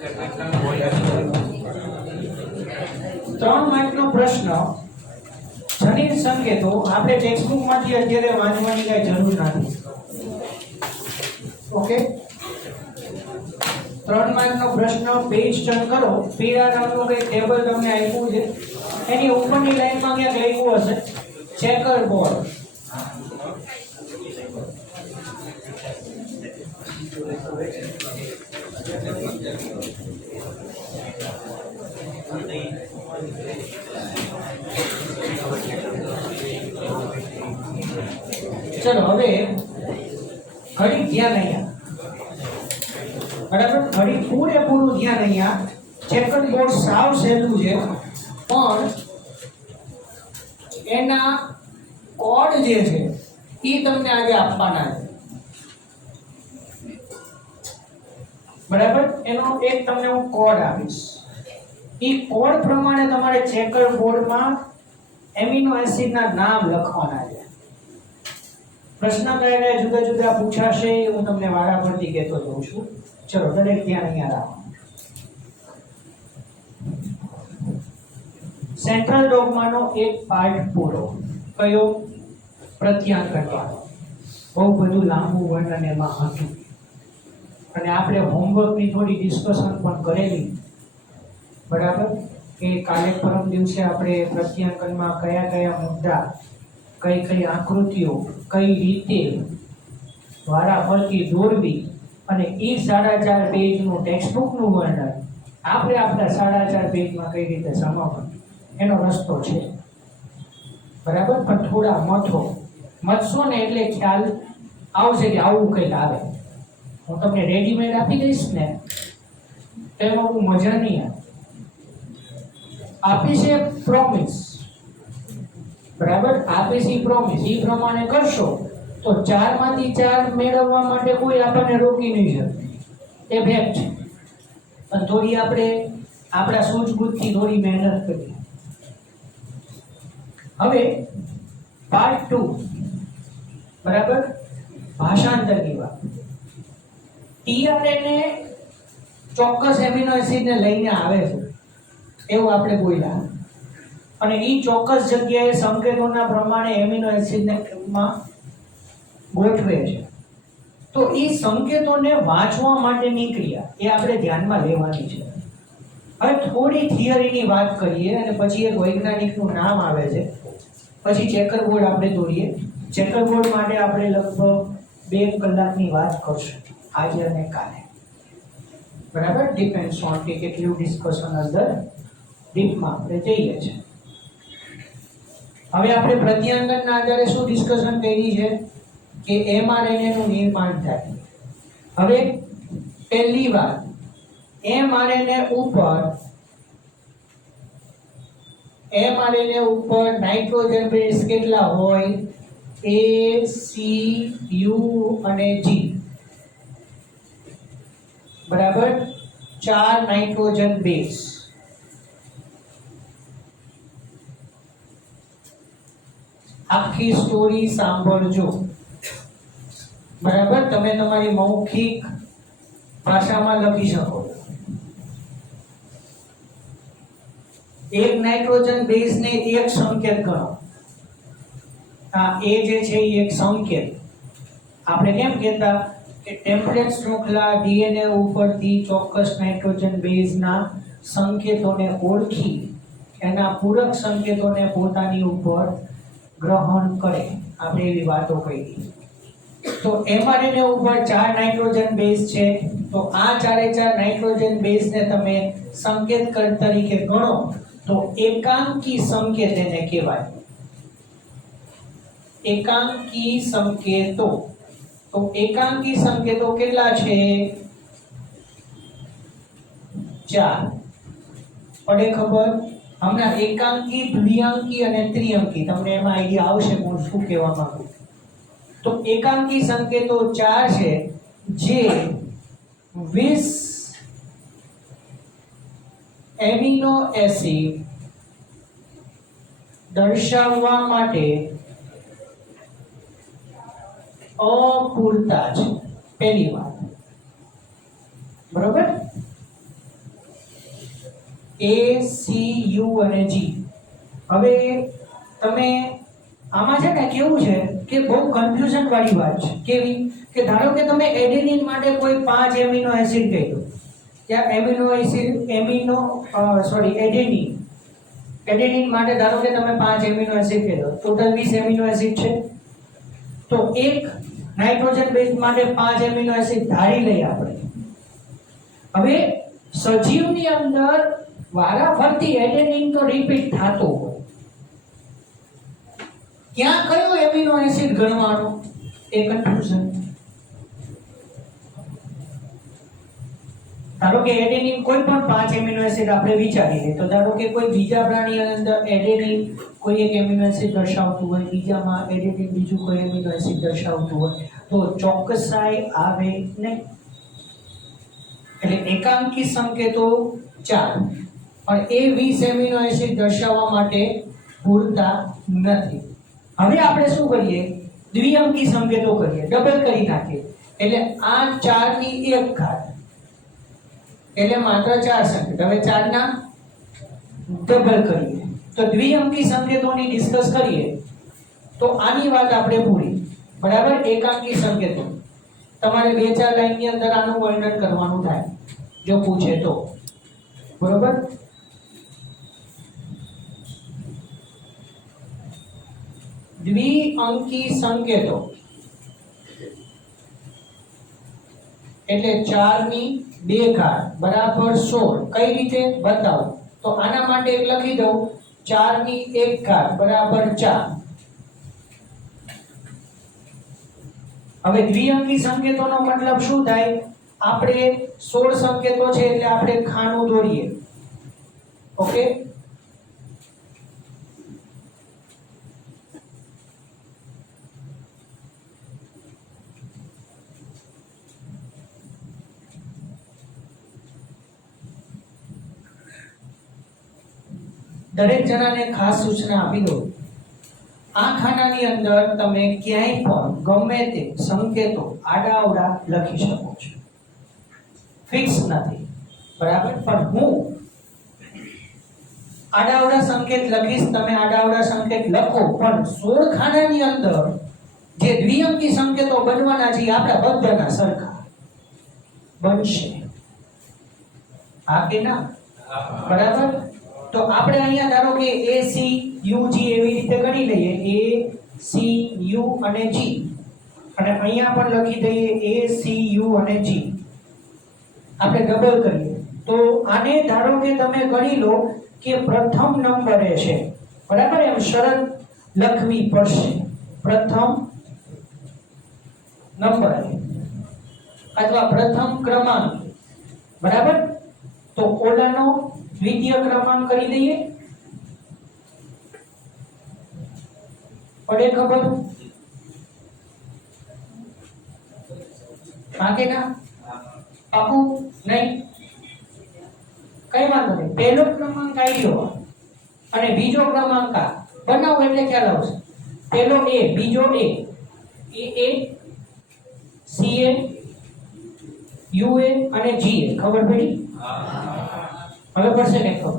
ત્રણ માર્કનો પ્રશ્ન જનીન સંકેતો આપણે ટેક્સ્ટબુક માંથી અત્યારે વાંચવાની કઈ જરૂર નથી. ઓકે, 3 માર્કનો પ્રશ્ન પેજ ટર્ન કરો. પીળા રંગનું કઈ ટેબલ તમને આપ્યું છે, એની ઉપરની લાઈનમાં ક્યાંક લખ્યું હશે ચેકર બોર્ડ. ચલો હવે ઘડી ધ્યાન અહીંયા, બરાબર? ઘડી પૂરેપૂરું ધ્યાન અહીંયા. ચેકર બોર્ડ સાવ સહેલું છે, પણ એના કોડ જે છે એ તમને આજે આપવાના છે, બરાબર? એનો એક તમને હું કોડ આપીશ. એ કોડ પ્રમાણે તમારે ચેકર બોર્ડમાં એમિનો એસિડના નામ લખવાના છે. પ્રશ્ન કયા કયા જુદા જુદા પૂછાશે હું તમને વારા ફરતી કહેતો જઉં છું. ચલો દરેક ધ્યાન અહીંયા રાખો. સેન્ટ્રલ ડોગમાનો એક પાર્ટ પૂરો. કયો? પ્રત્યાંકનવાળો. બહુ બધું લાંબુ વર્ણન એમાં હતું અને આપણે હોમવર્કની થોડી ડિસ્કશન પણ કરેલી, બરાબર? કે કાલે પરમ દિવસે આપણે પ્રત્યાંકનમાં કયા કયા મુદ્દા, કઈ કઈ આકૃતિઓ કઈ રીતે વારાફરતી દોરવી, અને એ 4.5 પેજનું ટેક્સ્ટબુકનું વર્ણન આપણે આપણા 4.5 પેજમાં કઈ રીતે સમાવવાનું, એનો રસ્તો છે, બરાબર? પણ થોડા મથશો ને એટલે ખ્યાલ આવશે કે આવું કંઈક આવે. હું તમને રેડીમેડ આપી દઈશ ને તો એમાં બહુ મજા નહીં આવે. આપી છે પ્રોમિસ, બરાબર? આપી છે પ્રોમિસ, એ પ્રમાણે કરશો તો 4 માંથી 4 મેળવવા માટે કોઈ આપણને રોકી નહીં શકે. એ ફેક્ટ છે. અને થોડી આપણે આપણા સૂઝબૂઝથી થોડી મહેનત કરીએ. હવે પાર્ટ 2, બરાબર? ભાષાંતરની વાત. ટીઆરએનએ ચોક્કસ એમિનો એસિડને લઈને આવે છે એવું આપણે બોલ્યા, અને એ ચોક્કસ જગ્યાએ સંકેતોના પ્રમાણે એમિનો એસિડને માં ગોઠવે છે. તો એ સંકેતોને વાંચવા માટેની ક્રિયા એ આપણે ધ્યાનમાં લેવાની છે. હવે થોડી થિયરીની વાત કરીએ અને પછી એક વૈજ્ઞાનિકનું નામ આવે છે, પછી ચેકર બોર્ડ આપણે દોરીએ. ચેકર બોર્ડ માટે આપણે લગભગ 2 કલાકની વાત કરશું આજે અને કાલે, બરાબર? ડિપેન્ડ્સ ઓન કે કેટલું ડિસ્કશન અંદર ડીપમાં આપણે જઈએ છીએ. હવે આપણે પ્રત્યાંકનના આધારે શું ડિસ્કશન કરી છે કે એમઆરએનએ નું નિર્માણ થાય. હવે પહેલી વાત, એમઆરએનએ ઉપર નાઇટ્રોજન બેઝ કેટલા હોય? A, C, U અને G, બરાબર? 4 નાઇટ્રોજન બેઝ. આખી સ્ટોરી સાંભળજો, બરાબર? તમે તમારી મૌખિક ભાષામાં લખી શકો. એક નાઇટ્રોજન બેઝ ને એક સંકેત ગણો. આ એ જે છે એ એક સંકેત. આપણે કેમ કહેતા કે ટેમ્પલેટ શૃંખલા ડીએનએ ઉપરથી ચોક્કસ નાઇટ્રોજન બેઝના સંકેતોને ઓળખી એના પૂરક સંકેતોને પોતાની ઉપર ગ્રહણ કરે. આપણે એવી વાતો કરી. તો એમઆરએનએ ઉપર 4 નાઇટ્રોજન બેઝ છે, તો આ 4 નાઇટ્રોજન બેઝને તમે સંકેત તરીકે ગણો તો એકાંકી સંકેત એને કહેવાય. એકાંકી સંકેતો. તો એકાંકી સંકેતો કેટલા છે? 4. પડે ખબર? હમણાં એકાંકી, દ્વિઅંકી અને ત્રિઅંકી તમને એમાં આઈડિયા આવશે હું શું કહેવા માંગુ. તો એકાંકી સંકેતો 4 છે, જે 20 એમિનો એસિડ દર્શાવવા માટે અપૂરતા છે. પહેલી વાત, બરોબર? A C U અને G. હવે તમે આમાં છે ને કેવું છે કે બહુ કન્ફ્યુઝન વાળી વાત છે. કેવી કે ધારો કે તમે એડેનિન માટે કોઈ 5 એમિનો એસિડ કહી દો. ત્યાં એડેનિન માટે ધારો કે તમે 5 એમિનો એસિડ કહી દો. ટોટલ 20 એમિનો એસિડ છે. તો એક નાઇટ્રોજન બેઝ માટે 5 એમિનો એસિડ ધારી લઈએ આપણે. હવે સજીવની અંદર વારાફરતી એડેનિન તો રિપીટ થતો હોય. ક્યાં કયો એમિનો એસિડ ગણવાનો એ કન્ફ્યુઝન. ધારો કે એડેનિન કોઈ પણ 5 એમિનો એસિડ આપણે વિચારીએ તો ધારો કે કોઈ બીજા પ્રાણીની અંદર એડેનિન કોઈ એક એમિનો એસિડ દર્શાવતું હોય, બીજામાં એડેનિન બીજું કોઈ એમિનો એસિડ દર્શાવતું હોય તો ચોકસાઈ આવે નહીં. એટલે એકાંકી સંકેતો 4 પણ એ 20 એમિનો એસિડ દર્શાવવા માટે પૂરતા નથી. હવે આપણે શું કરીએ? દ્વિઅંકી સંકેતો કરીએ, ડબલ કરી નાખીએ. એટલે આ 4 ની 1 ઘાત એટલે માત્ર 4 સંકેત. હવે 4 ના ડબલ કરીએ તો દ્વિઅંકી સંકેતોની ડિસ્કસ કરીએ તો આની વાત આપણે પૂરી. બરાબર. એકાંકી સંકેતો તમારે 2-4 લાઈનની અંદર આનું વર્ણન કરવાનું થાય જો પૂછે તો. બરોબર. દ્વિઅંકી સંકેતો એટલે 4 ની 2 ઘાત બરાબર 16. કઈ રીતે બતાવો? તો આના માટે એક લખી દઉં 4 ની 1 ઘાત બરાબર 4. હવે દ્વિઅંકી સંકેતોનો મતલબ શું થાય? આપણે 16 સંકેતો છે એટલે આપણે ખાનું દોરીએ. ઓકે. દરેક જણાને ખાસ સૂચના આપી દો. આ ખાનાની અંદર તમે ક્યાંય પણ ગમે તે સંકેતો આડાઅવળા લખી શકો છો. ફિક્સ નથી. બરાબર. પણ હું આડાઅવળા સંકેત લખીશ, તમે આડાઅવળા સંકેત લખો, પણ 16 ખાનાની અંદર જે દ્વિઅંકી સંકેતો બનવાના છે આપણા બધાના સરખા બનશે. હા કે ના? બરાબર. તો આપણે અહીંયા ધારો કે A C U G એવી રીતે ગણી લઈએ. A C U અને G અને અહીંયા પણ લખી દઈએ A C U અને G. આપણે ડબલ કરીએ તો આને ધારો કે તમે ગણી લો કે પ્રથમ નંબરે છે. બરાબર. એમ શરત લખવી પડશે. પ્રથમ નંબરે અથવા પ્રથમ ક્રમાંક. બરાબર. તો ઓલાનો દ્વિતીય ક્રમાંક કરી દઈએ. પડે ખબર? હા કે ના? પાકું? નહીં? કઈ વાંધો નહીં. પહેલો ક્રમાંક આવ્યો અને બીજો ક્રમાંક આ બનાવો એટલે ખ્યાલ આવશે. પહેલો A, બીજો A, CA, UA અને GA. ખબર પડી? હવે પડશે ને ખબર?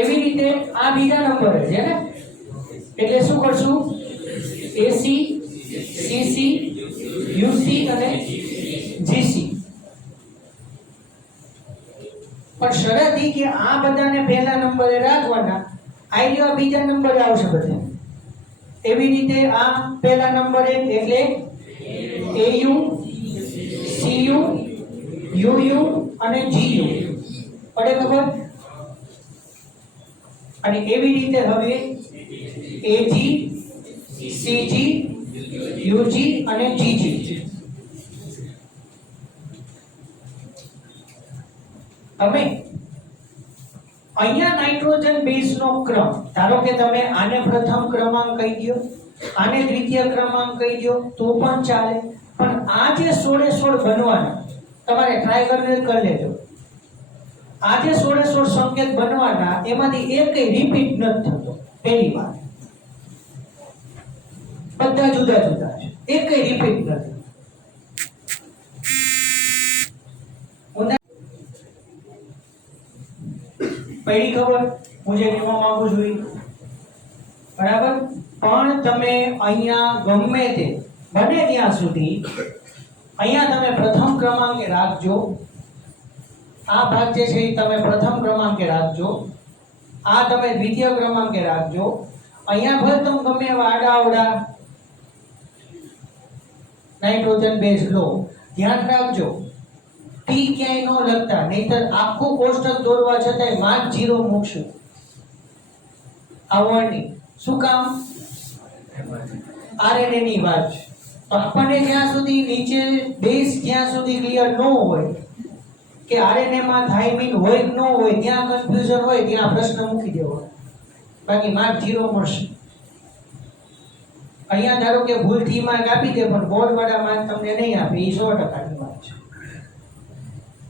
એવી રીતે આ બીજા નંબરે છે ને, એટલે શું કરશું? AC, CC, UC અને GC. પણ શરત ઈ કે આ બધાને પહેલા નંબરે રાખવાના, આઈડિયા બીજા નંબરે આવશે બધા. એવી રીતે આ પહેલા નંબરે એટલે AU, CU, UU અને GU. પડે ખબર? અને એવી રીતે હવે AG, CG, UG અને GG. તમે અહીંયા નાઇટ્રોજન બેઝનો ક્રમ ધારો કે તમે આને પ્રથમ ક્રમાંક કહી દો, આને દ્વિતીય ક્રમાંક કહી દો તો પણ ચાલે. પણ આ જે 16 બનવાના તમારે ટ્રાય કરીને કરી લેજો. આ જે 16 સંકેત બનવાના એમાંથી એકય રિપીટ નથી થતો. પહેલી વાત, બધા જુદા જુદા છે, એકય રિપીટ નથી. પડી ખબર હું જે કહેવા માંગુ છું ઈ? બરાબર. પણ તમે અહીંયા ગમે તે બને ત્યાં સુધી અહીંયા તમે પ્રથમ ક્રમાંકે રાખજો. આ ભાગ જે છે એ તમે પ્રથમ ક્રમાંકે રાખજો. આ તમે દ્વિતીય ક્રમાંકે રાખજો. અહીંયા ભલે તમે ગમે એવા આડાઅવડા નાઇટ્રોજન બેઝ લો, ધ્યાન રાખજો ટી ક્યાંય ન લખતા, નહીતર આખું કોષ્ટક દોરવા છતાંય માર્ક 0 મૂકશું. આવડની શું કામ? આરએનએ ની વાત છે. આપણને જ્યાં સુધી નીચે બેઝ જ્યાં સુધી ક્લિયર ન હોય કે આરએનએ માં થાઇમિન હોય કે ન હોય, ત્યાં કન્ફ્યુઝન હોય, ત્યાં પ્રશ્ન મૂકી દેવો, બાકી માર્ક 0 મળશે. અહીંયા ધારો કે ભૂલથી માર્ક આપી દે પણ બોર્ડ વાળા માર્ક તમને નહીં આપે, એ 100% ની વાત છે.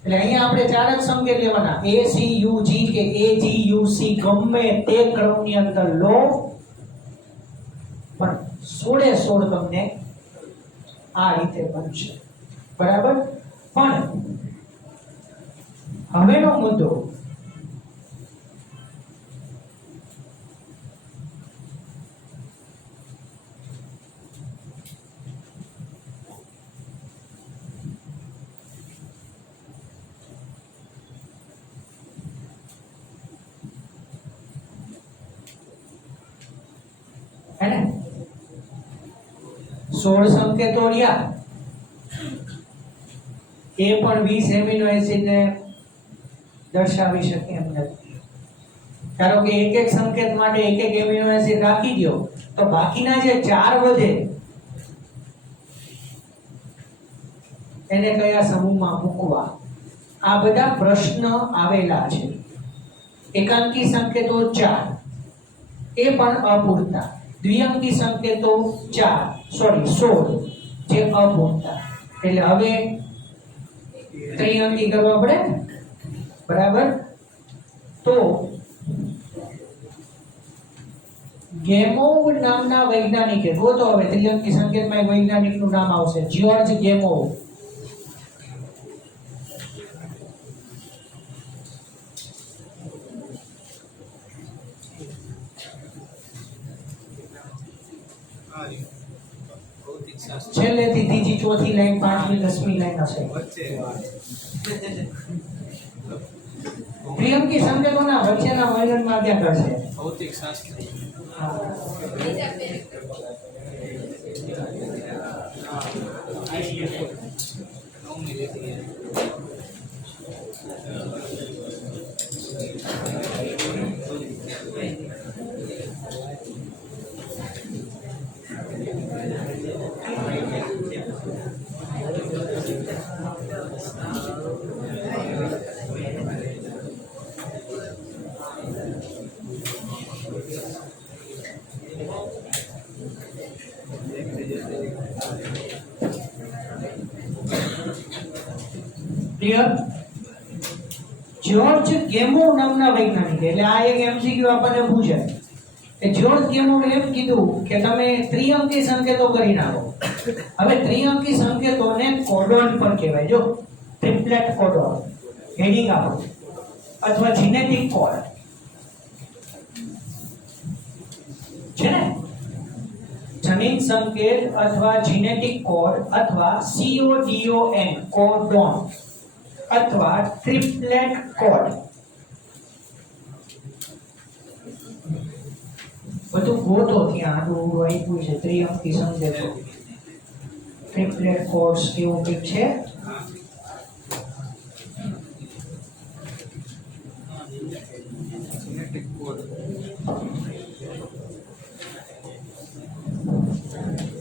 એટલે અહીંયા આપણે ચાર જ સંકેત લેવાના, A C U G કે A G U C ગમે તે ક્રમની અંદર લો, પણ 16 તમને આ રીતે બનશે. બરાબર. પણ હવેનો મુદ્દો है ने 16 સંકેતો રહ્યા, એ પણ 20 એમિનો એસિડ ને દર્શાવી શકે એમ નથી. ધારો કે એક એક સંકેત માટે એક એક એમિનો એસિડ રાખી દો, તો બાકીના જે 4 વધે એને કયા સમૂહમાં મૂકવા, આ બધા પ્રશ્ન આવેલા છે. એકાંકી સંકેતો 4 એ પણ અપૂરતા, દ્વિઅંકી સંકેતો 16 જે અપૂરતા. એટલે હવે ત્રિઅંકી કરવા પડે. બરાબર. તો ગેમોવ નામના વૈજ્ઞાનિકે, ગોતો હવે ત્રિઅંકી સંકેતમાં એક વૈજ્ઞાનિકનું નામ આવશે, જ્યોર્જ ગેમોવ. છેલ્લેથી ત્રીજી ચોથી લાઈન, પાંચમી 10મી લાઈન હશે. ત્રિઅંકી સંકેતોના વચ્ચેના વર્ણનમાં ક્યાં કરશે? ભૌતિક શાસ્ત્ર. જ્યોર્જ ગેમોવ નામના વૈજ્ઞાનિક, એટલે આ એક એમસીક્યુ આપણને પૂછાય કે જ્યોર્જ ગેમોવે એમ કીધું કે તમે ત્રિઅંકી સંકેતો કરી નાખો. હવે ત્રિઅંકી સંકેતોને કોડોન પણ કહેવાય. જો ટ્રિપ્લેટ કોડોન હેડિંગ આપો, અથવા જીનેટિક કોડ છે ને, જનીન સંકેત અથવા જીનેટિક કોડ અથવા CODON કોડોન અથવા ટ્રિપ્લેટ કોડ, બધું ગોતો ત્યાં આનું આપ્યું છે. ત્રિઅંકી સંકેતો, ટ્રિપ્લેટ કોડ્સ કેવું કંઈક છે.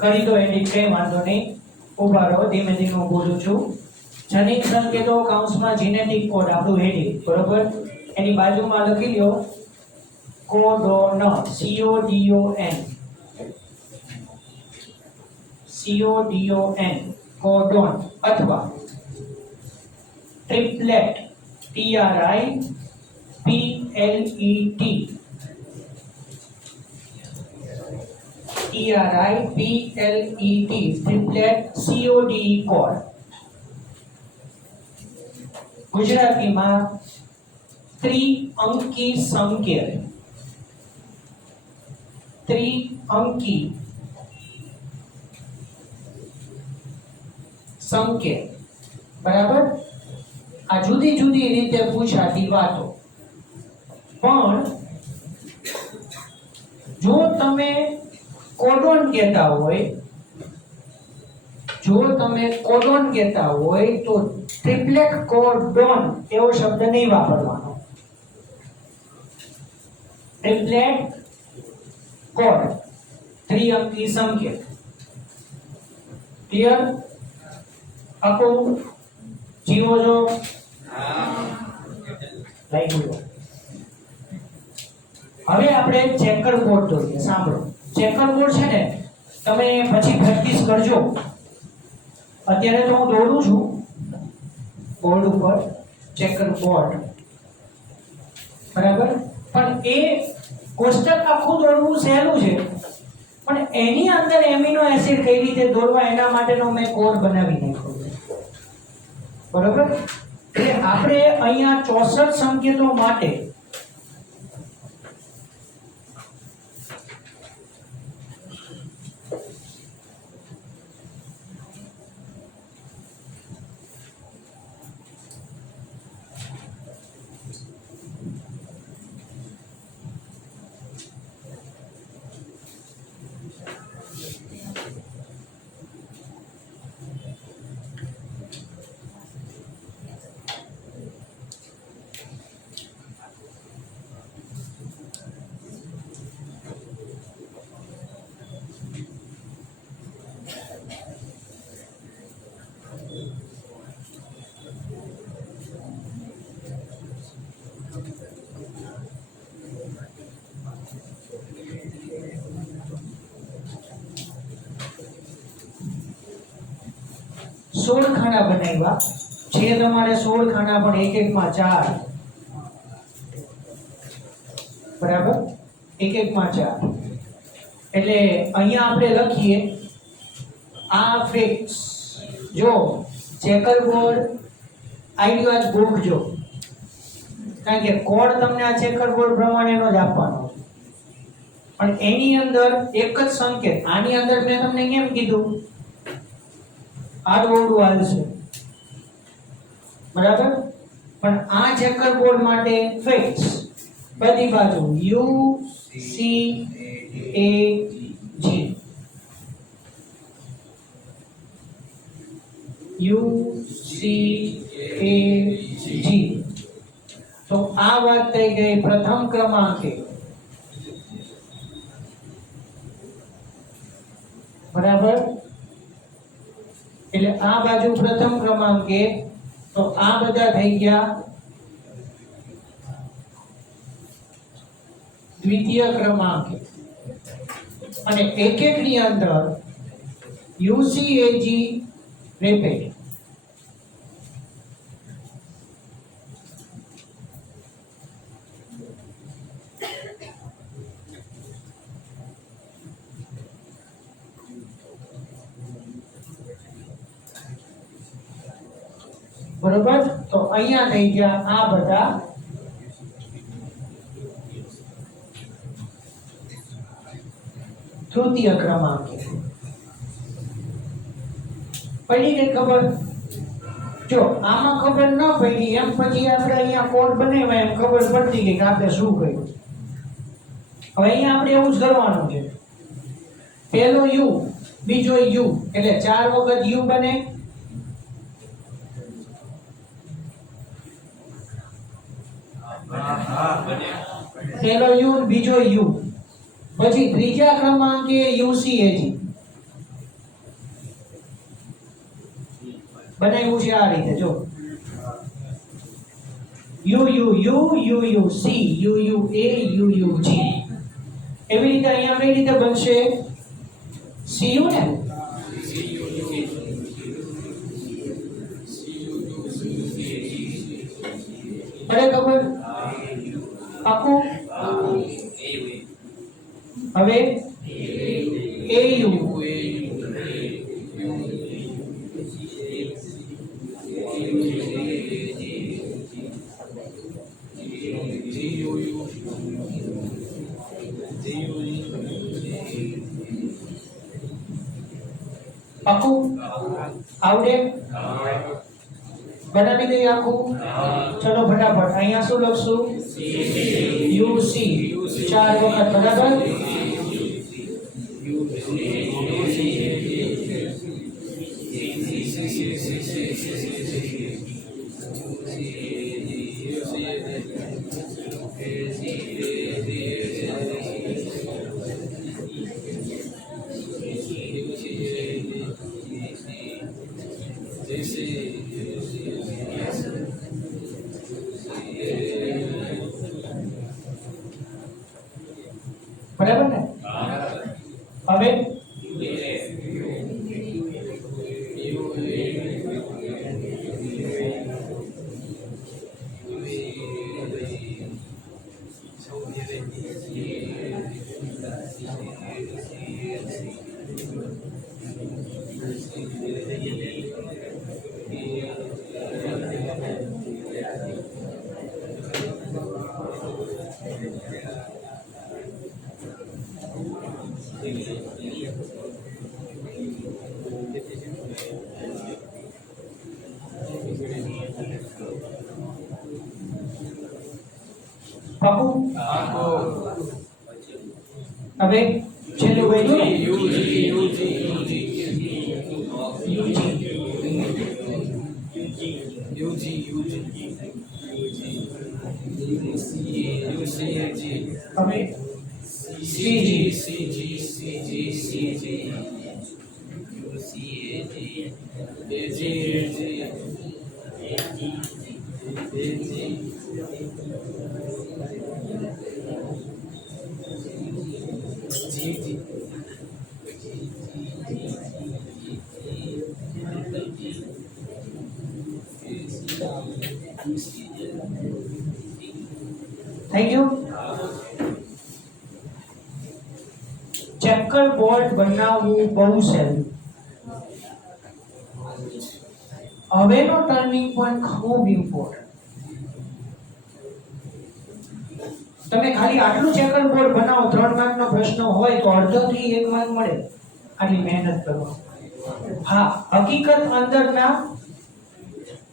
કરી દો એડિટ, કઈ વાંધો નહીં. ઉભા રહો, ધીમે ધીમે બોલું છું. જનીન સંકેતો કૌંસમાં જીનેટિક કોડ, આપણું હેડિંગ બરોબર. એની બાજુમાં લખી લ્યો કોડોન, CODON કોડોન અથવા ટ્રિપ્લેટ, TRIPLET ટ્રિપ્લેટ CODE કોડ. ગુજરાતીમાં ત્રિઅંકી સંકેત, ત્રિઅંકી સંકેત, બરાબર? આ જુદી જુદી રીતે પૂછાતી વાતો. પણ જો તમે કોડોન કહેતા હોય, જો તમે કોડોન કહેતા હોય તો ટ્રિપ્લેટ કોડોન એવો શબ્દ નહીં વાપરવાનો. ટ્રિપ્લેટ કોડ, ત્રિઅંકી સંકેત. ક્લિયર? આખું જીવો છો? લાગ્યું? હવે આપણે ચેકર બોર્ડ જોઈએ. સાંભળો, ચેકર બોર્ડ છે ને, તમે પછી પ્રેક્ટિસ કરજો. અત્યારે તો હું દોડું છું બોર્ડ ઉપર, ચેકર બોર્ડ, બરાબર? પણ એ કોષ્ટક આખું દોડવું સહેલું છે, પણ એની અંદર એમિનો એસિડ કઈ રીતે દોરવા એના માટેનો મેં કોડ બનાવી નાખ્યો છે, બરાબર? એટલે આપણે અહીંયા 64 સંકેતો માટે સોળ ખાના બનાવ્યા છે તમારે. 16 ખાના પણ એક એક માં 4, બરાબર? એક એક માં 4. એટલે અહીંયા આપણે લખીએ આ ફિક્સ. જો ચેકર બોર્ડ આઈડિયો આજ ગોખજો, કારણ કે કોડ તમને આ ચેકર બોર્ડ પ્રમાણેનો જ આપવાનો છે, પણ એની અંદર એક જ સંકેત. આની અંદર મેં તમને કેમ કીધું આડવોડું હાલશે, બરાબર? પણ આ ચેકર બોર્ડ માટે ફિક્સ બધી બાજુ U C A G, U C A G. તો આ વાત થઈ ગઈ પ્રથમ ક્રમાંકે, બરાબર? એટલે આ બાજુ પ્રથમ ક્રમાંકે, તો આ બધા થઈ ગયા દ્વિતીય ક્રમાંકે. અને એક એક ની અંદર યુસીએજી રિપીટ. બરોબર? તો અહીંયા થઈ ગયા આ બધા તૃતીય ક્રમાંકે. પડી ગઈ ખબર? જો આમાં ખબર ન પડી એમ પછી આપણે અહીંયા કોડ બનાવ્યા એમ ખબર પડતી ગઈ કે આપણે શું કર્યું. હવે અહીંયા આપણે એવું જ કરવાનું છે. પહેલો યુ, બીજો યુ, એટલે 4 વખત યુ બને. પહેલો યુ, બીજો યુ, પછી ત્રીજા ક્રમાંકે યુસીએજી બનાવ્યું છે આ રીતે. જો U U U U U C U U A U U G. એવી રીતે અહીંયા કઈ રીતે બનશે? સીયુ ને, પડે ખબર? આખું હવે એયુ, પાકું આવડે બનાવી દઈએ આખું ચલો ફટાફટ અહીંયા શું લખશું યુસી 4 વખત બરાબર બરાબર ને હવે પાકું હવે છેલ્લું વૈધું ને હવે થઈ ગયું ચેકર બોર્ડ બનાવવું બહુ સહેલું હવેનો ટર્નિંગ પોઈન્ટ ખૂબ ઇમ્પોર્ટન્ટ તમે ખાલી આટલું ચેકર બોર્ડ બનાવો 3 માર્કનો પ્રશ્ન હોય તો અડધો થી 1 માર્ક મળે આટલી મહેનત કરો હા હકીકત અંદરના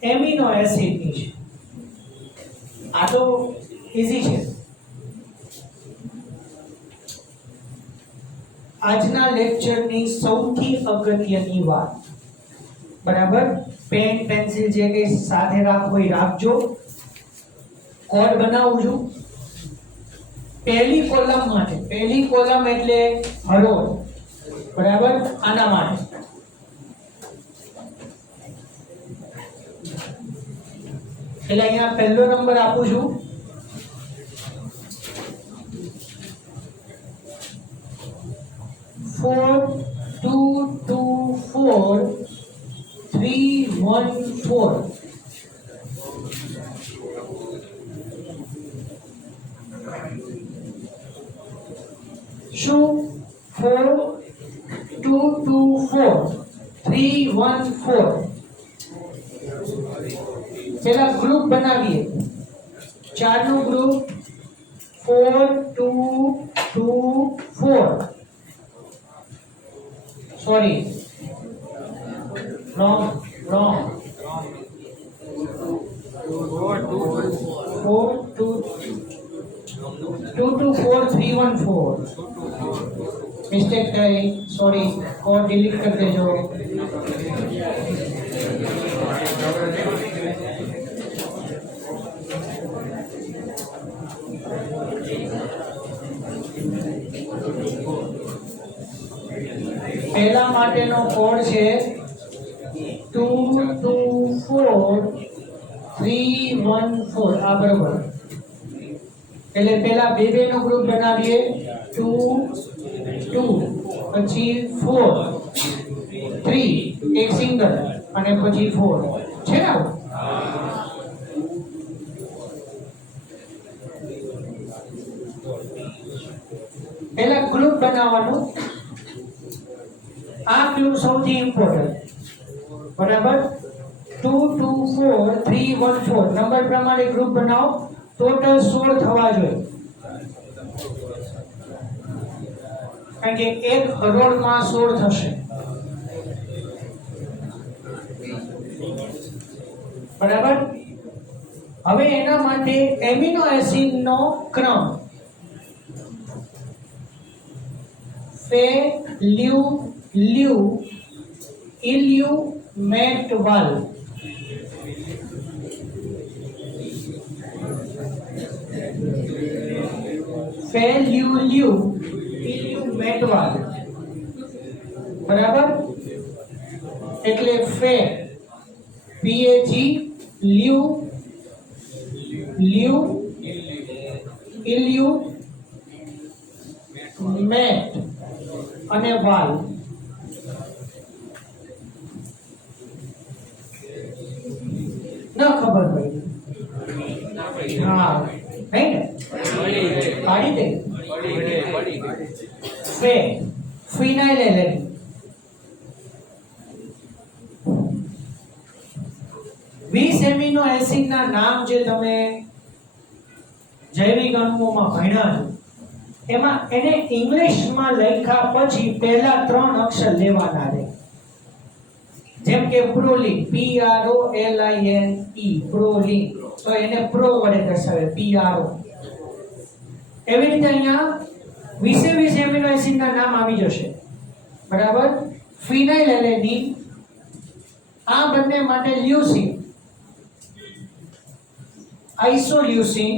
એમિનો એસિડની છે આ તો ઈઝી છે આજના લેક્ચરની સૌથી અગત્યની વાત બરાબર પેન પેન્સિલ જે કે સાથે રાખો એ રાખજો કોડ બનાવું છું પહેલી કોલમ માટે પહેલી કોલમ એટલે હરોળ બરાબર આના માટે એટલે અહીંયા પહેલો નંબર આપું છું 4 2 2 4 3 1 4 શું 4 2 2 4 3 1 4 પેલા ગ્રુપ બનાવીએ 4 નું ગ્રુપ 4 2 2 4 sorry wrong 4 2 4 3 1 4 मिस्टेक થઈ सॉरी कोड डिलीट कर देजो पहला माटेनो कोड छे 2 2 4 3 1 4 आ बराबर એટલે પહેલા બે બે નો ગ્રુપ બનાવીએ 2 2 પછી 4 3 એક સિંગલ અને પછી 4 છે ને પહેલા ગ્રુપ બનાવવાનું આ ક્લુ સૌથી ઇમ્પોર્ટન્ટ બરાબર 2 2 4 3 1 4 નંબર પ્રમાણે ગ્રુપ બનાવો टोटल 16 થવા જોઈએ કારણ કે એક હરોળમાં 16 થશે બરાબર. હવે એના માટે એમિનો એસિડ નો ક્રમ ફે લ્યુ લ્યુ ઇલ્યુ મેટ વાલ. ફે લ્યુ લ્યુ ઇલ્યુ મેટ વાલ. બરાબર. એટલે ફે PAG લ્યુ લ્યુ ઇલ્યુ મેટ અને વાલ. ન ખબર પડી? હા, નહીં ને? પાડી દે. ફે ફિનાઇલ એલેન. 20 એમિનો એસિડ ના નામ જે તમે જૈવિક અણુઓમાં ભણ્યા છો એમાં એને ઇંગ્લિશમાં લખ્યા પછી પહેલા 3 અક્ષર લેવાના રહે. જેમ કે પ્રોલિન PROLINE પ્રોલિન, તો એને પ્રો વડે દર્શાવે PRO. એવી રીતે અહીંયા 20 એમિનો એસિડ ના નામ આવી જશે. બરાબર. ફિનાઇલ એલેનિન, આ બંને માટે લ્યુસીન, આઇસોલ્યુસીન,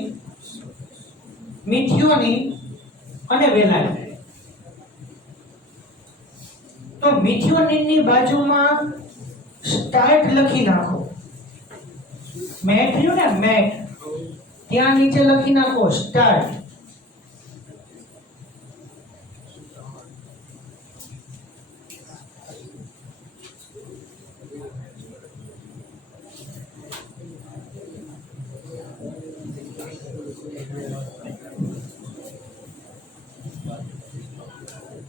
મિથિયોનિન અને વેલાઇન. તો મિથિયોનિન ની બાજુમાં સ્ટાર્ટ લખી નાખો. મેટ રહ્યું ને, મેટ, ત્યાં નીચે લખી નાખો સ્ટાર્ટ.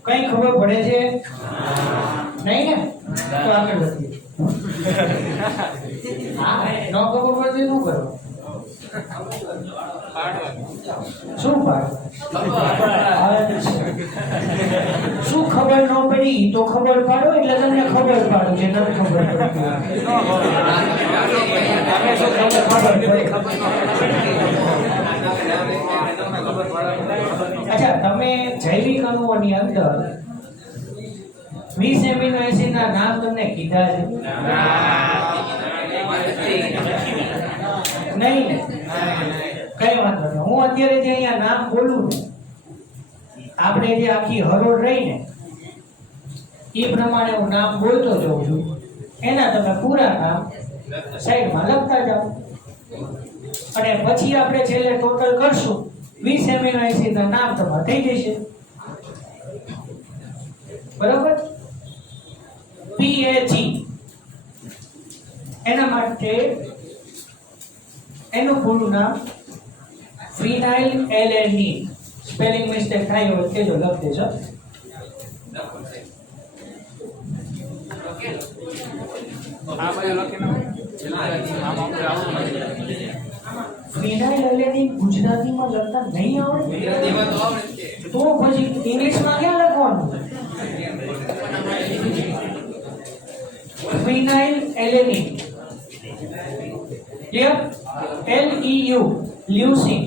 કઈ ખબર પડે છે? નહીં ને? તો આગળ વધીએ. હા, ન ખબર પડે શું કરો? શું શું ખબર ન પડી તો ખબર પાડો, એટલે તમને ખબર પાડો છે. નથી ખબર અચ્છા, તમે જૈવિક અણુઓની અંદર 20 એમિનો એસિડ ના નામ તમને કીધા છે? નહીં ને? કઈ વાંધો નહીં. હું અત્યારે જે અહીંયા નામ બોલું ને, આપણે જે આખી હરોળ રહી ને એ પ્રમાણે હું નામ બોલતો જાઉં છું. એના તમે પૂરા નામ સાઈડમાં લખતા જાઓ અને પછી આપણે છેલ્લે ટોટલ કરશું. 20 એમિનો એસિડ ના નામ તમારે થઈ જશે. બરાબર. PAG, એના માટે એનું પૂરું નામ ફિનાઇલ એલેનિન. સ્પેલિંગ મિસ્ટેક થાય હોય કેજો, લખ દેજો. ફિનાઇલ એલેનિન ગુજરાતીમાં લખતા નહીં આવડે તો પછી ઇંગ્લિશમાં ક્યાં લખવાનું? ફિનાઇલ એલેનિન, ક્લિયર? LEU leucine.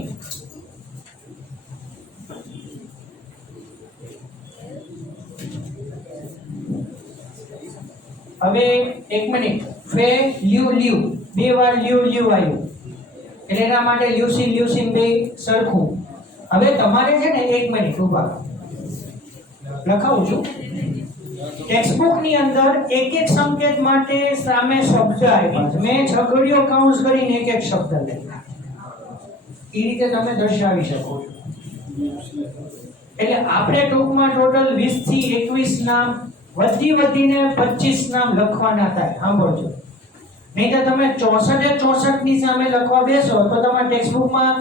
હવે એક મિનિટ. ફે લ્યુ લ્યુ, બે વાર લ્યુ લ્યુ આવ્યું એટલે એના માટે લ્યુસીન લ્યુસીન બે સરખું. હવે તમારે છે ને એક મિનિટ ઉભા લખાવું છું. ટેક્સ્ટબુક ની અંદર એક એક સંકેત માટે સામે શબ્દ આપ્યા છે. મેં છગડીયો કાઉન્સ કરીને એક એક શબ્દ લખ્યા. એ રીતે તમે દર્શાવી શકો છો. એટલે આપણે ટૂંકમાં ટોટલ 20 થી 21 નામ વધીને 25 નામ લખવાના થાય. સાંભળજો. નહીં તો તમે 64 ની સામે લખવા બેસો તો તમારા ટેક્સ્ટબુકમાં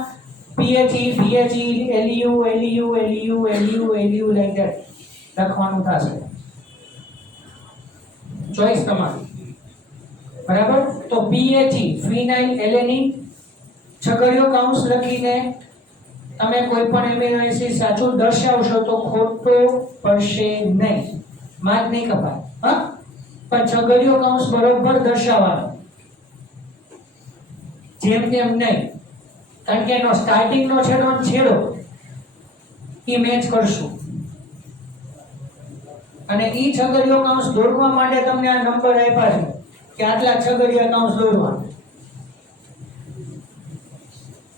PHE PHE LU LU LU LU LU like that લખવાનું થશે. ચોઈસ તમારી. બરાબર. તો PHE ફિનાઇલ એલેનિન છગડીયો કાઉન્સ લખીને તમે કોઈ પણ એમિનો એસિડ સાચું દર્શાવશો તો ખોટો પડશે નહીં. માર્ક નહીં કપાય. હા, પણ છગડીયો કાઉન્સ બરોબર દર્શાવવાનો. જેમ તેમ નહીં, કારણ કે એનો સ્ટાર્ટિંગ નો છેડો અને છેડો એ મેચ કરશું અને ઈ છગડીયો કૌંસ દોરવા માટે તમને આ નંબર આપ્યા છે કે આટલા છગડીયા કૌંસ દોરવા.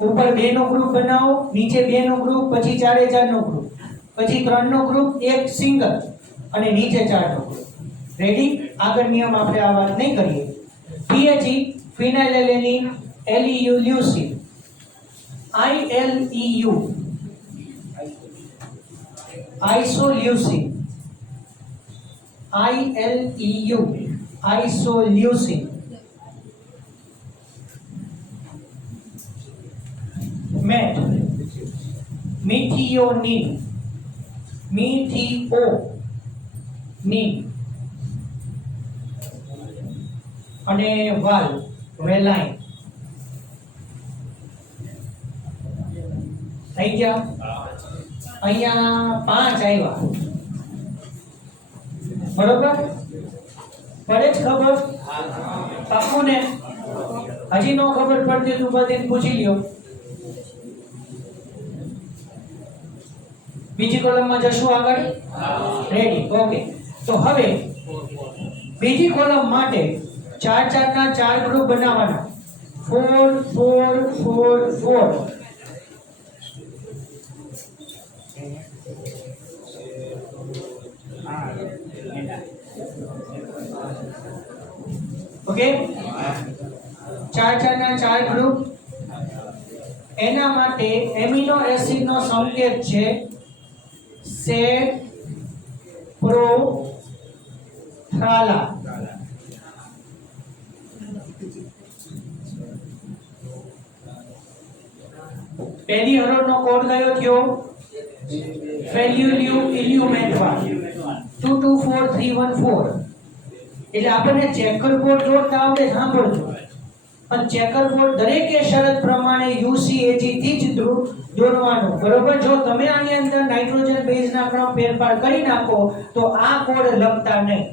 ઉપર 2 નો ગ્રુપ બનાવો, નીચે 2 નો ગ્રુપ, પછી 4 4 નો ગ્રુપ, પછી 3 નો ગ્રુપ, એક સિંગલ અને નીચે 4 નો ગ્રુપ. રેડી? આગળ નિયમ આપણે આ વાત નહીં કરીએ. PHE phenylalanine LEU leucine ILEU isoleucine ILEU isoleucine Met methionine methionine અને વાલ વેલાઇન. થઈ ગયા? અહીંયા 5 આવ્યા. બરોબર? પડે જ ખબર? પાક્કું ને? હજી નો ખબર પડતી તું બધીને પૂછી લ્યો. બીજી કોલમમાં જશું આગળ. રેડી? ઓકે. તો હવે બીજી કોલમ માટે 4 4 ના 4 ગ્રુપ બનાવવાના. 4 4 4 4. ઓકે? 4 4 ના 4 ગ્રુપ. એના માટે એમિનો એસિડ નો સંકેત છે સેડ પ્રો થાલા. પહેલી હરોળનો કોડ કયો થયો? ફેલ્યુલ્યુ ઇલ્યુમેન્ટવા 224314. એટલે આપણને ચેકર બોર્ડ દોરતા આવડે, સાંભળજો. પણ ચેકર બોર્ડ દરેકે શરત પ્રમાણે UCAG થી જ દોરવાનું. બરોબર? જો તમે આની અંદર નાઇટ્રોજન બેઝ ના ક્રમ ફેરફાર કરી નાખો તો આ કોડ લખતા નહીં.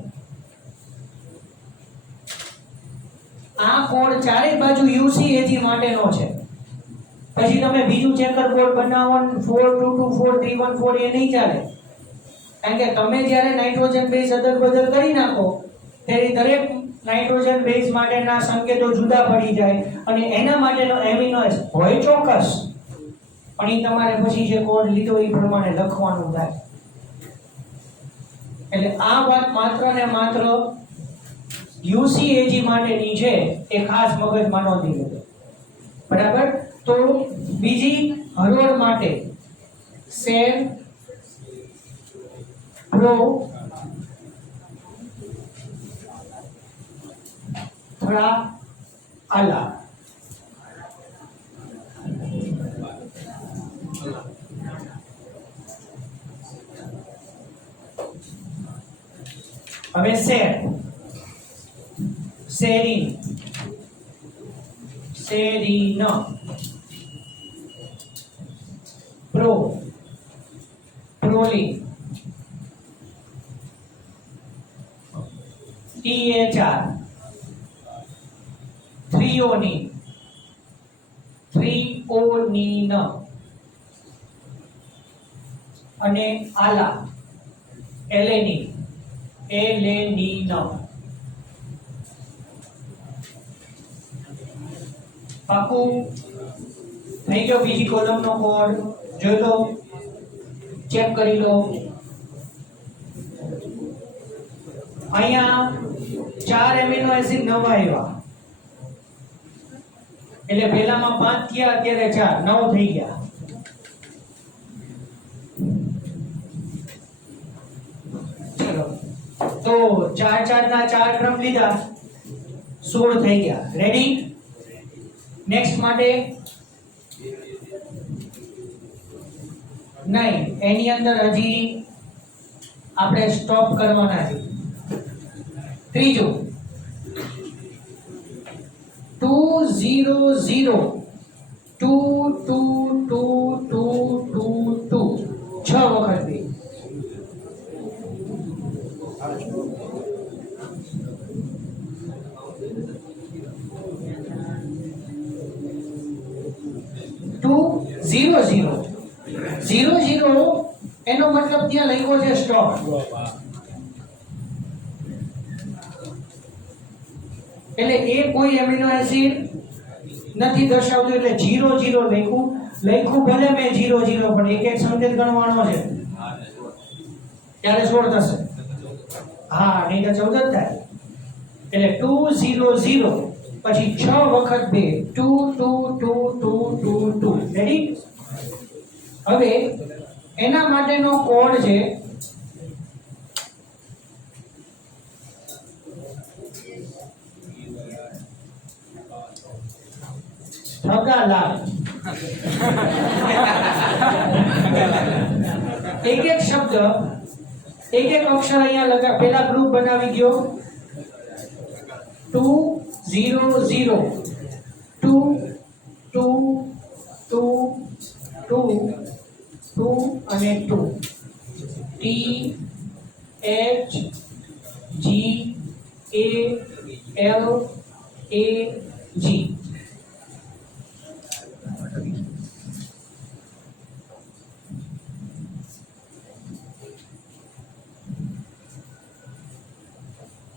આ કોડ ચારે બાજુ UCAG માટેનો છે. પછી તમે બીજું ચેકર બોર્ડ બનાવો 42243114 એ નહીં ચાલે. કારણ કે તમે જ્યારે નાઇટ્રોજન બેઝ અદલ બદલ કરી નાખો ત્યારે દરેક નાઇટ્રોજન બેઝ માટેના સંકેતો જુદા પડી જાય અને એના માટેનો એમિનો એસિડ હોય ચોક્કસ, પણ એ તમારે પછી જે કોડ લીધો એ પ્રમાણે લખવાનું થાય. એટલે આ વાત માત્ર ને માત્ર UCAG માટેની છે, એ ખાસ મગજમાં નોંધી લેજો. બરાબર? તો બીજી હરોળ માટે સેડ પ્રો થરા આલા. હવે Ser serine serine Pro proline THR threonine threonine અને આલા એલેનિન એલેનિન. પાકું? થઈ ગયો? બીજી કોલમનો કોડ જોઈ લો, ચેક કરી લો. અહીંયા 4 એમિનો એસિડ નવા આવ્યા. એટલે પહેલામાં 5 થયા, અત્યારે 4 9 થઈ ગયા. ચલો, તો 4 4 ના 4 ક્રમ લીધા, 16 થઈ ગયા. રેડી? નેક્સ્ટ માટે નહીં, એની અંદર હજી આપણે સ્ટોપ કરવાના છે. ત્રીજું 200 2222222 6 વખત બી. 200 00 એનો મતલબ ત્યાં લખ્યો છે સ્ટોપ. એટલે એ કોઈ એમિનો એસિડ નથી દર્શાવતું એટલે 00 લખ્યું ભલે મેં 00 પણ એક એક સંકેત ગણવાનો છે ત્યારે 16 થશે. હા નહીં તો 14 થાય. એટલે 200 પછી 6 વખત 2 2 2 2 2 2 રેડી. હવે એના માટેનો કોડ છે ઠગાલાલ. એક એક શબ્દ એક એક અક્ષર અહીંયા લગા પેલા ગ્રુપ બનાવી ગયો 2 0 0 2 2 2 2 2 અને 2 T H G A L A G.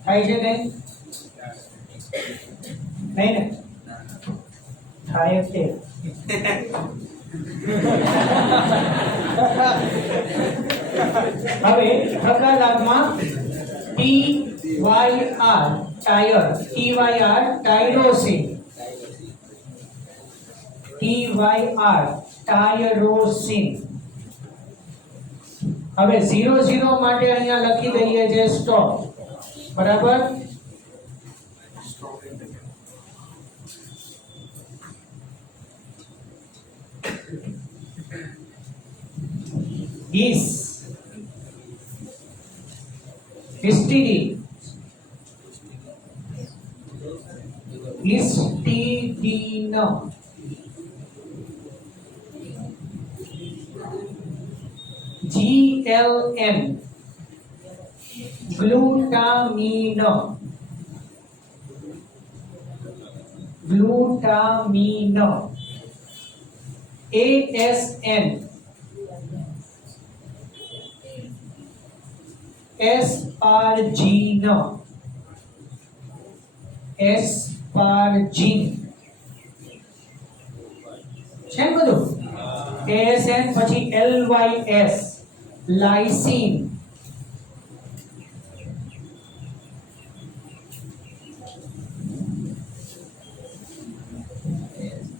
થાય છે ને? નહીં ને? થાય તે. હવે ઠગાલાલમાં TYR tyre TYR tyrosine TYR tyrosine. હવે 00 માટે અહીંયા લખી દઈએ છે સ્ટોપ. બરાબર. Histidine GLN glutamine ASN aspargine છે ને બધું. ASN પછી LYS lysine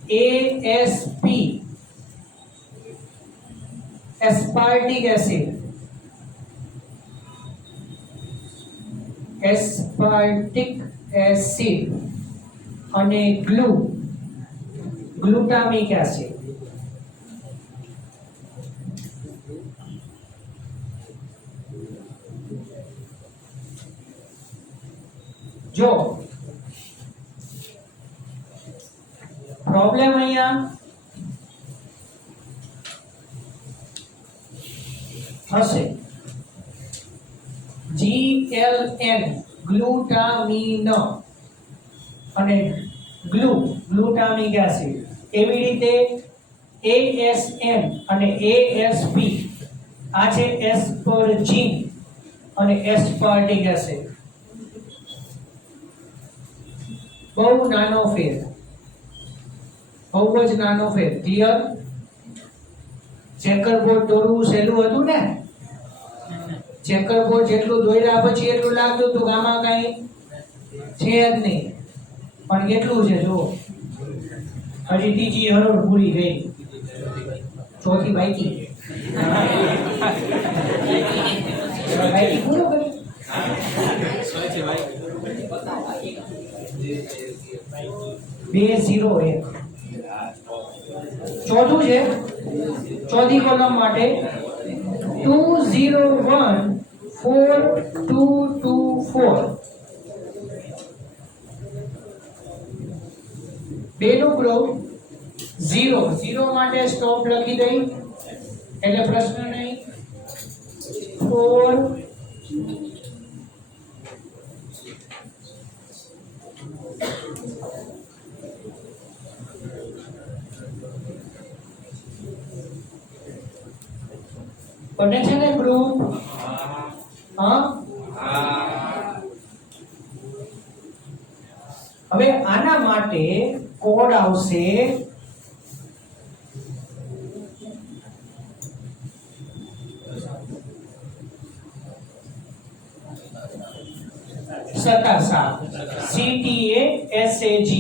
ASP aspartic acid અને glutamic acid. જો પ્રોબ્લેમ અહીંયા હશે GLN ગ્લુટામિન અને ગ્લુટામિક એસિડ. એવી રીતે ASN અને ASP આ છે એસ્પરજીન અને એસ્પાર્ટિક એસિડ. બહુ નાનો ફેર, બહુ જ નાનો ફેર. ક્લિયર? ચેકર બોર્ડ દોરવું સહેલું હતું ને? ચેકર બોર્ડ જેટલું દોર્યા પછી એટલું લાગતું હતું આમાં કઈ છે જ નહીં, પણ કેટલું છે જો. હજી ત્રીજી હરોળ પૂરી ગઈ, ચોથી બાકી. બાકી પૂરું કરી 201. ચોથું છે, ચોથી કોલમ માટે 2014224. બેનું ગ્રુપ 0 માટે સ્ટોપ લખી દઈ એટલે પ્રશ્ન નહીં. 4 2 બને છે ને ગ્રુપ? હા. હવે આના માટે કોડ આવશે સતાસા, CTASAG.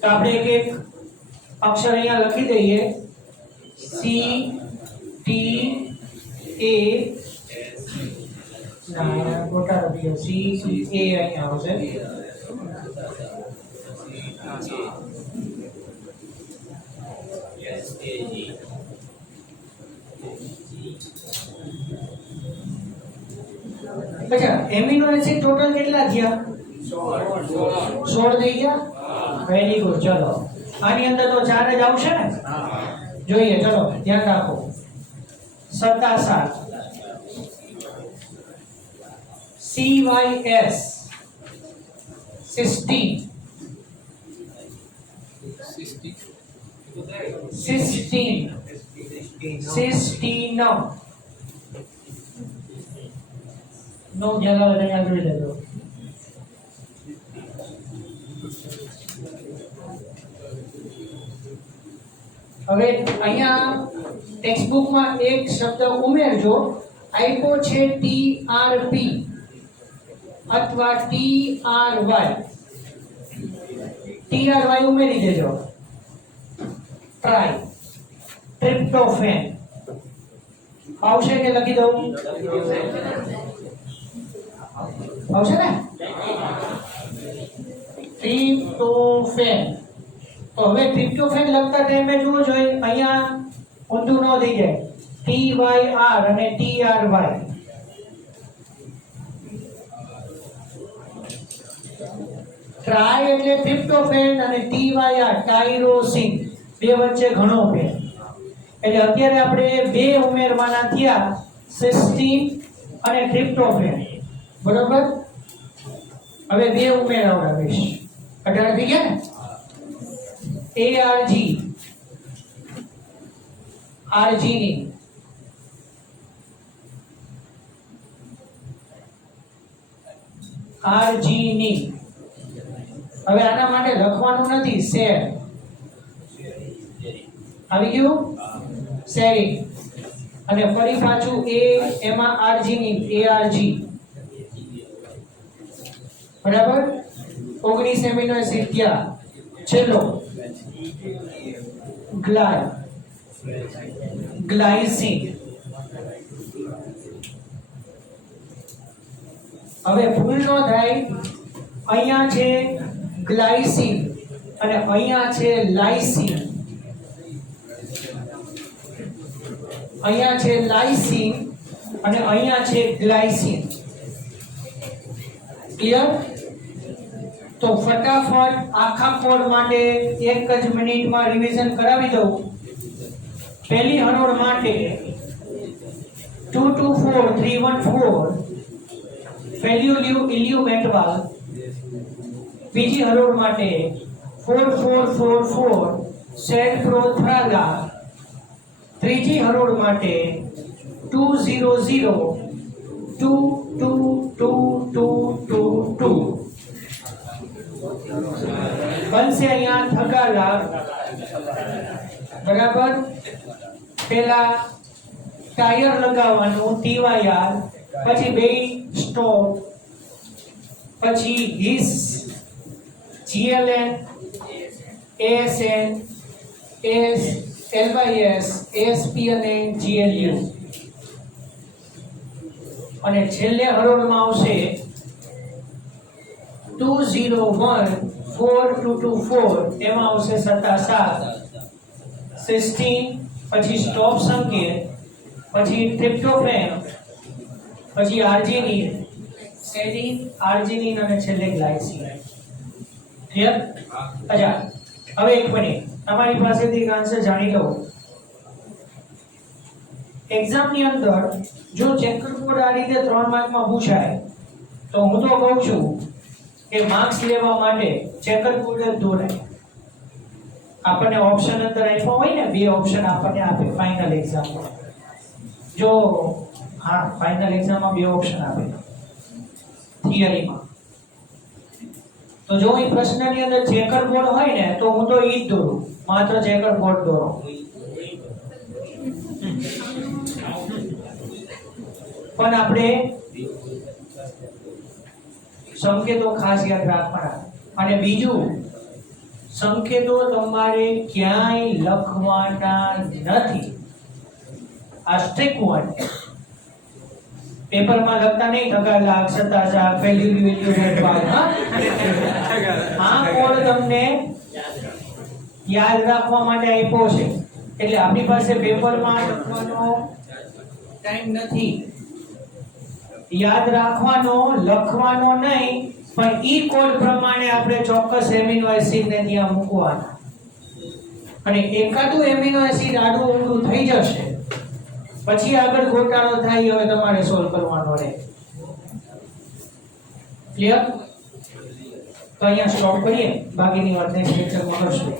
તો આપણે એક અક્ષર અહીંયા લખી દઈએ, CTA ના મોટા લખીએ, CA અહીંયા આવશે. અચ્છા, એમિનો એસિડ ટોટલ કેટલા થયા? 16 થઈ ગયા. Very good. ચલો આની અંદર તો 4 જ આવશે ને? જોઈએ, ચલો ધ્યાન રાખો. 77 CYS 16 નો જગા અહીંયા જોઈ લેજો. હવે અહીંયા ટેક્સ્ટ માં એક શબ્દ ઉમેરજો. આપ્યો છે TRP અથવા TRY ઉમેરી દેજો. ટ્રાય ટ્રિપ્ટોફેન આવશે કે લખી દઉં? આવશે ને? ટ્રિપ્ટોફેન. તો હવે ટ્રિપ્ટોફેન લખતા ટાઈમે જુઓ જોઈએ અહીંયા ઊંધું ન થઈ જાય. TYR અને TRY. ટ્રાય એટલે ટ્રિપ્ટોફેન અને TYR ટાયરોસિન. બે વચ્ચે ઘણો ફેર. એટલે અત્યારે આપણે બે ઉમેરવાના થયા, સિસ્ટીન અને ટ્રિપ્ટોફેન. બરોબર? હવે બે ઉમેરાવડાવીશ. 18 થઈ ગયા ને? ARG arginine. આર્જિનિન. હવે આના માટે લખવાનું નથી, શેર. આવી ગયું? શેરિંગ. અને ફરી પાછું A એમાં આર્જિનિન, ARG. બરાબર? 19 એમિનો એસિડ થયા. ચલો ગ્લાયસિન. હવે ભૂલ ન થાય, અહીંયા છે ગ્લાયસિન અને અહીંયા છે લાઇસિન. અહીંયા છે લાઇસિન અને અહીંયા છે ગ્લાયસિન. ક્લિયર? તો ફટાફટ આખા કોડ માટે એક જ મિનિટમાં રિવિઝન કરાવી દઉં. પહેલી હરોળ માટે 224314 ઇલ્યુમેટવાલ. બીજી હરોળ માટે 4444 સેડપ્રોથ્રાલા. ત્રીજી હરોળ માટે 200222222 બનશે અહીંયા થકાલા. બરાબર? પેલા ટાયર લગાવવાનું TYR, પછી બે સ્ટોપ, પછી his GLN ASN LYS ASP અને GLU. અને છેલ્લે હરોળમાં આવશે 2014224. એમાં આવશે 77 સિસ્ટીન, પછી સ્ટોપ સંકેત, પછી ટ્રિપ્ટોફેન, પછી આર્જિનિન, સેરિન, આર્જિનિન અને છેલ્લે ગ્લાયસિન. ક્લિયર? અચ્છા, હવે એક મિનિટ તમારી પાસેથી એક આન્સર જાણી લો. એક્ઝામ ની અંદર જો ચેકર બોર્ડ આ રીતે 3 માર્કમાં પૂછાય તો હું તો કહું છું કે માર્ક્સ લેવા માટે ચેકર બોર્ડ જ દોરાય. આપણને ઓપ્શન અંદર આપ્યા હોય ને, બે ઓપ્શન આપણને આપે ફાઇનલ એક્ઝામમાં. જો ફાઇનલ એક્ઝામમાં બે ઓપ્શન આપે થિયરીમાં. તો જો એ પ્રશ્નની અંદર ચેકર બોર્ડ હોય ને તો હું તો ઈ જ દોરું, માત્ર ચેકર બોર્ડ દોરો. પણ આપણે સંકેતો ખાસ યાદ રાખવાના. અને બીજું, સંકેતો તમારે ક્યાંય લખવાના નથી. આ સ્ટ્રિક્ટ વન. પેપરમાં લખતા નહીં ટકા સત્તા ચાર વેલ્યુ આ કોડ તમને યાદ રાખવા માટે આપ્યો છે. એટલે આપણી પાસે પેપરમાં લખવાનો ટાઈમ નથી. યાદ રાખવાનો, લખવાનો નહીં, પણ ઈ કોડ પ્રમાણે આપણે ચોક્કસ એમિનો એસિડ ને ત્યાં મૂકવાના. અને એકાદું એમિનો એસિડ આડું ઊંધું થઈ જશે પછી આગળ ગોટાળો થાય, હવે તમારે સોલ્વ કરવાનો રહે. ક્લિયર? તો અહીંયા સ્ટોપ કરીએ, બાકીની વાત નેક્સ્ટ લેક્ચરમાં કરશું.